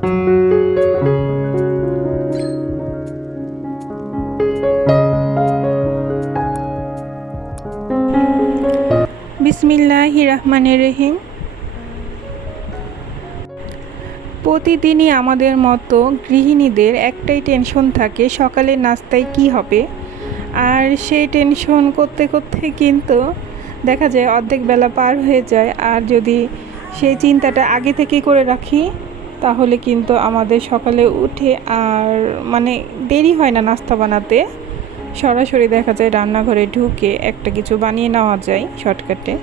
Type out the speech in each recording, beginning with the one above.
বিসমিল্লাহির রহমানির রহিম। প্রতিদিনই আমাদের মতো গৃহিণীদের একটাই টেনশন থাকে, সকালের নাস্তায় কি হবে। আর সেই টেনশন করতে করতে কিন্তু দেখা যায় অর্ধেক বেলা পার হয়ে যায়। আর যদি সেই চিন্তাটা আগে থেকেই করে রাখি তাহলে কিন্তু আমাদের সকালে উঠে আর দেরি হয় না নাস্তা বানাতে। সরাসরি দেখা যায় রান্নাঘরে ঢুকে একটা কিছু বানিয়ে নেওয়া যায় শর্টকাটে।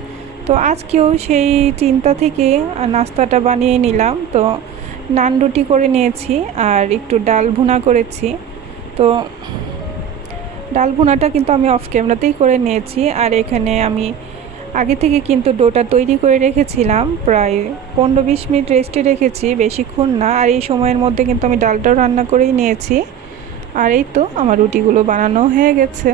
তো আজকেও সেই চিন্তা থেকে নাস্তাটা বানিয়ে নিলাম। তো নান রুটি করে নিয়েছি আর একটু ডাল ভুনা করেছি। তো ডাল ভুনাটা কিন্তু আমি অফ ক্যামেরাতেই করে নিয়েছি। আর এখানে আমি আগে থেকে কিন্তু ডোটা তৈরি করে রেখেছিলাম, প্রায় 15-20 মিনিট রেস্টে রেখেছি, বেশিক্ষণ না। আর এই সময়ের মধ্যে কিন্তু আমি ডালটাও রান্না করেই নিয়েছি। আর এই তো আমার রুটিগুলো বানানো হয়ে গেছে।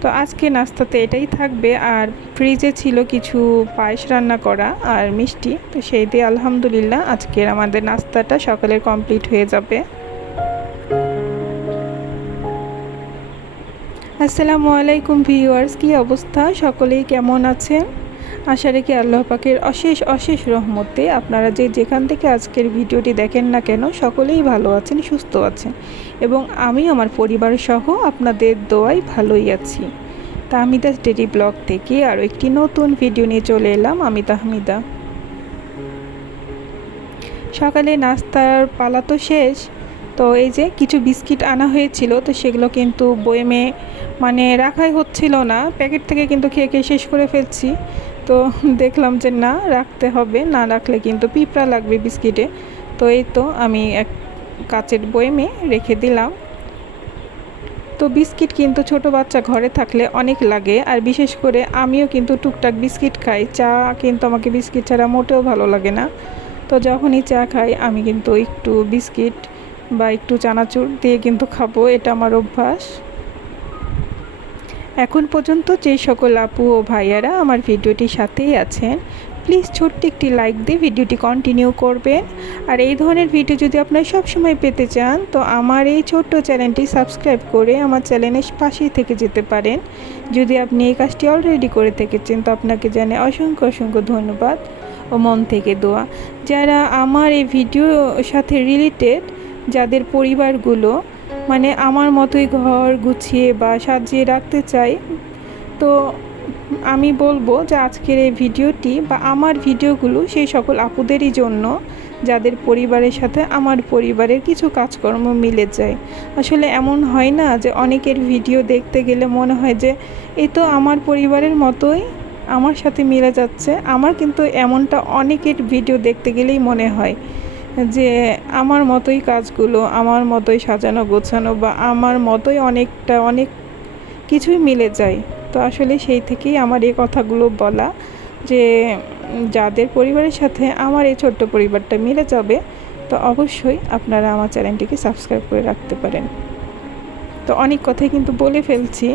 তো আজকে নাস্তাতে এটাই থাকবে। আর ফ্রিজে ছিল কিছু পায়েস রান্না করা আর মিষ্টি, তো সেই দিয়ে আলহামদুলিল্লাহ আজকের আমাদের নাস্তাটা সকালের কমপ্লিট হয়ে যাবে। আসসালামু আলাইকুম ভিউয়ার্স, কী অবস্থা? সকলেই কেমন আছেন? আশা রাখি আল্লাহ পাকের অশেষ অশেষ রহমতে আপনারা যেখান থেকে আজকের ভিডিওটি দেখেন না কেন সকলেই ভালো আছেন, সুস্থ আছেন এবং আমি আমার পরিবার সহ আপনাদের দোয়ায় ভালোই আছি। তাহমিদাস ডেইলি ব্লগ থেকে আরও একটি নতুন ভিডিও নিয়ে চলে এলাম আমি তাহমিদা। সকালে নাস্তার পালা তো শেষ। তো এই যে কিছু বিস্কিট আনা হয়েছিল, তো সেগুলো কিন্তু বয়েমে রাখাই হচ্ছিল না, প্যাকেট থেকে কিন্তু খেয়ে খেয়ে শেষ করে ফেলছি। তো দেখলাম যে না, রাখতে হবে, না রাখলে কিন্তু পিঁপড়া লাগবে বিস্কিটে। তো এই তো আমি এক কাচের বয়েমে রেখে দিলাম। তো বিস্কিট কিন্তু ছোট বাচ্চা ঘরে থাকলে অনেক লাগে, আর বিশেষ করে আমিও কিন্তু টুকটাক বিস্কিট খাই। চা কিন্তু আমাকে বিস্কিট ছাড়া মোটেও ভালো লাগে না। তো যখনই চা খাই আমি কিন্তু একটু বিস্কিট বা একটু চানাচুর দিয়ে কিন্তু খাবো, এটা আমার অভ্যাস। এখন পর্যন্ত যে সকল আপু ও ভাইয়ারা আমার ভিডিওটির সাথেই আছেন, প্লিজ ছোট্ট একটি লাইক দিয়ে ভিডিওটি কন্টিনিউ করবেন। আর এই ধরনের ভিডিও যদি আপনারা সবসময় পেতে চান তো আমার এই ছোট্ট চ্যানেলটি সাবস্ক্রাইব করে আমার চ্যানেলের পাশেই থেকে যেতে পারেন। যদি আপনি এই কাজটি অলরেডি করে থেকেছেন তো আপনাকে জানাই অসংখ্য অসংখ্য ধন্যবাদ ও মন থেকে দোয়া। যারা আমার এই ভিডিওর সাথে রিলেটেড, যাদের পরিবারগুলো আমার মতোই ঘর গুছিয়ে বা সাজিয়ে রাখতে চাই, তো আমি বলবো যে আজকের এই ভিডিওটি বা আমার ভিডিওগুলো সেই সকল আপুদেরই জন্য যাদের পরিবারের সাথে আমার পরিবারের কিছু কাজকর্ম মিলে যায়। আসলে এমন হয় না যে অনেকের ভিডিও দেখতে গেলে মনে হয় যে এই তো আমার পরিবারের মতোই, আমার সাথে মিলে যাচ্ছে। আমার কিন্তু এমনটা অনেকের ভিডিও দেখতে গেলেই মনে হয় যে আমার মতোই কাজগুলো, আমার মতোই সাজানো গোছানো বা আমার মতোই অনেক কিছুই মিলে যায়। তো আসলে সেই থেকেই আমার এই কথাগুলো বলা যে যাদের পরিবারের সাথে আমার এই ছোট্ট পরিবারটা মিলে যাবে তো অবশ্যই আপনারা আমার চ্যানেলটিকে সাবস্ক্রাইব করে রাখতে পারেন। তো অনেক কথাই কিন্তু বলে ফেলছি।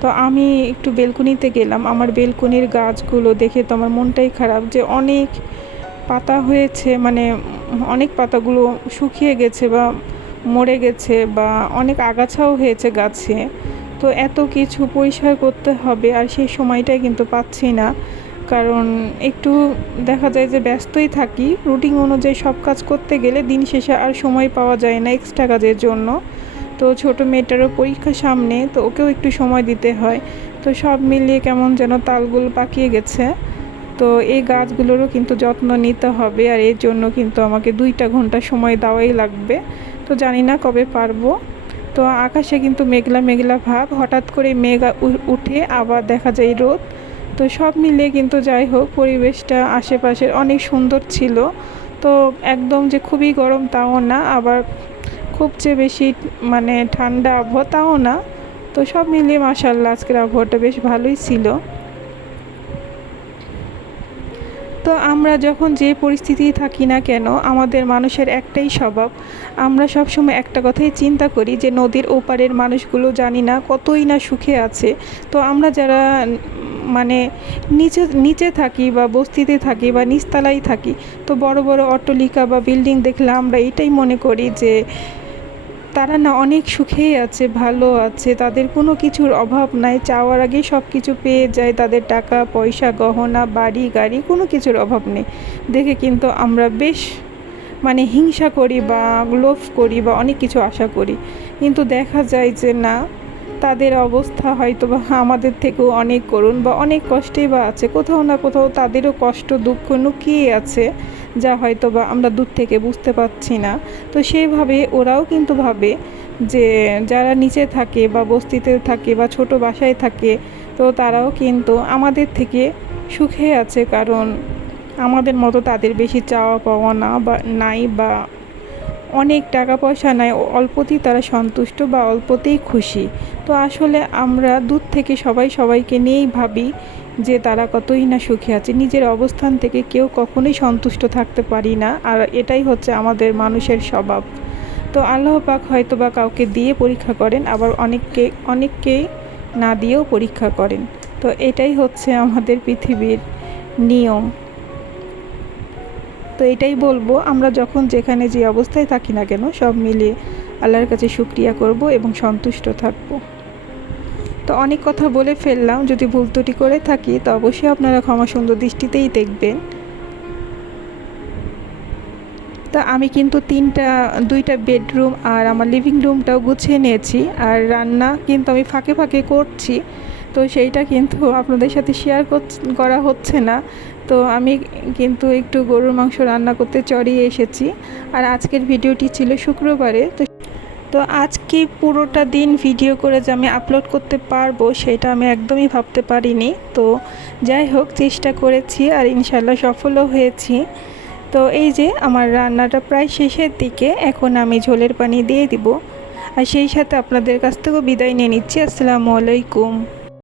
তো আমি একটু বেলকুনিতে গেলাম। আমার বেলকুনির গাছগুলো দেখে তো আমার মনটাই খারাপ যে অনেক পাতা হয়েছে, অনেক পাতাগুলো শুকিয়ে গেছে বা মরে গেছে বা অনেক আগাছাও হয়েছে গাছে। তো এত কিছু পরিষ্কার করতে হবে আর সেই সময়টাই কিন্তু পাচ্ছি না, কারণ একটু দেখা যায় যে ব্যস্তই থাকি। রুটিন অনুযায়ী সব কাজ করতে গেলে দিন শেষে আর সময় পাওয়া যায় না এক্সট্রা কাজের জন্য। তো ছোটো মেয়েটারও পরীক্ষা সামনে, তো ওকেও একটু সময় দিতে হয়। তো সব মিলিয়ে কেমন যেন তালগুলো পাকিয়ে গেছে। তো এই গাছগুলোরও কিন্তু যত্ন নিতে হবে, আর এর জন্য কিন্তু আমাকে 2টা ঘন্টা সময় দেওয়াই লাগবে। তো জানি না কবে পারবো। তো আকাশে কিন্তু মেঘলা মেঘলা ভাব, হঠাৎ করে মেঘ উঠে আবার দেখা যায় রোদ। তো সব মিলিয়ে কিন্তু যাই হোক পরিবেশটা আশেপাশের অনেক সুন্দর ছিল। তো একদম যে খুবই গরম তাও না, আবার খুব যে বেশি ঠান্ডা আবহাওয়া তাও না। তো সব মিলিয়ে মাশাআল্লাহ আজকের আবহাওয়াটা বেশ ভালোই ছিল। তো আমরা যখন যে পরিস্থিতি থাকি না কেন, আমাদের মানুষের একটাই স্বভাব, আমরা সবসময় একটা কথাই চিন্তা করি যে নদীর ওপারের মানুষগুলো জানি না কতই না সুখে আছে। তো আমরা যারা মানে নিচে নিচে থাকি বা বস্তিতে থাকি বা নিচতলায় থাকি, তো বড় বড় অট্টালিকা বা বিল্ডিং দেখলে আমরা এটাই মনে করি যে তারা না অনেক সুখেই আছে, ভালো আছে, তাদের কোনো কিছুর অভাব নাই, চাওয়ার আগেই সব কিছু পেয়ে যায়, তাদের টাকা পয়সা গহনা বাড়ি গাড়ি কোনো কিছুর অভাব নেই। দেখে কিন্তু আমরা বেশ হিংসা করি বা লোভ করি বা অনেক কিছু আশা করি, কিন্তু দেখা যায় যে না, তাদের অবস্থা হয়তো বা আমাদের থেকেও অনেক করুণ বা অনেক কষ্টেই বা আছে, কোথাও না কোথাও তাদেরও কষ্ট দুঃখ লুকিয়ে আছে, যা হয়তো বা আমরা দূর থেকে বুঝতে পারছি না। তো সেইভাবে ওরাও কিন্তু ভাবে যে যারা নিচে থাকে বা বস্তিতে থাকে বা ছোট বাসায় থাকে, তো তারাও কিন্তু আমাদের থেকে সুখে আছে, কারণ আমাদের মতো তাদের বেশি চাওয়া পাওয়া না বা নাই, বা অনেক টাকা পয়সা নাই, অল্পতেই তারা সন্তুষ্ট বা অল্পতেই খুশি। তো আসলে আমরা দূর থেকে সবাই সবাইকে নিয়েই ভাবি যে তারা কতই না সুখে আছে, নিজের অবস্থান থেকে কেউ কখনোই সন্তুষ্ট থাকতে পারি না, আর এটাই হচ্ছে আমাদের মানুষের স্বভাব। তো আল্লাহ পাক হয়তো বা কাউকে দিয়ে পরীক্ষা করেন, আবার অনেককেই না দিয়েও পরীক্ষা করেন। তো এটাই হচ্ছে আমাদের পৃথিবীর নিয়ম। তো এটাই বলবো, আমরা যখন যেখানে যে অবস্থায় থাকি না কেন, সব মিলিয়ে আল্লাহর কাছে শুকরিয়া করব এবং সন্তুষ্ট থাকব। তো অনেক কথা বলে ফেললাম, যদি ভুল ত্রুটি করে থাকি তো অবশ্যই আপনারা ক্ষমা সুন্দর দৃষ্টিতেই দেখবেন। তো আমি কিন্তু দুইটা বেডরুম আর আমার লিভিং রুমটাও গুছিয়ে নিয়েছি, আর রান্না কিন্তু আমি ফাঁকে ফাঁকে করছি, তো সেইটা কিন্তু আপনাদের সাথে শেয়ার করা হচ্ছে না। তো আমি কিন্তু একটু গরুর মাংস রান্না করতে চড়িয়ে এসেছি, আর আজকের ভিডিওটি ছিল শুক্রবারে। তো আজকে পুরোটা দিন ভিডিও করে যে আমি আপলোড করতে পারবো সেটা আমি একদমই ভাবতে পারিনি। তো যাই হোক, চেষ্টা করেছি আর ইনশাল্লাহ সফলও হয়েছি। তো এই যে আমার রান্নাটা প্রায় শেষের দিকে, এখন আমি ঝোলের পানি দিয়ে দিব, আর সেই সাথে আপনাদের কাছ থেকেও বিদায় নিয়ে নিচ্ছি। আসসালামু আলাইকুম।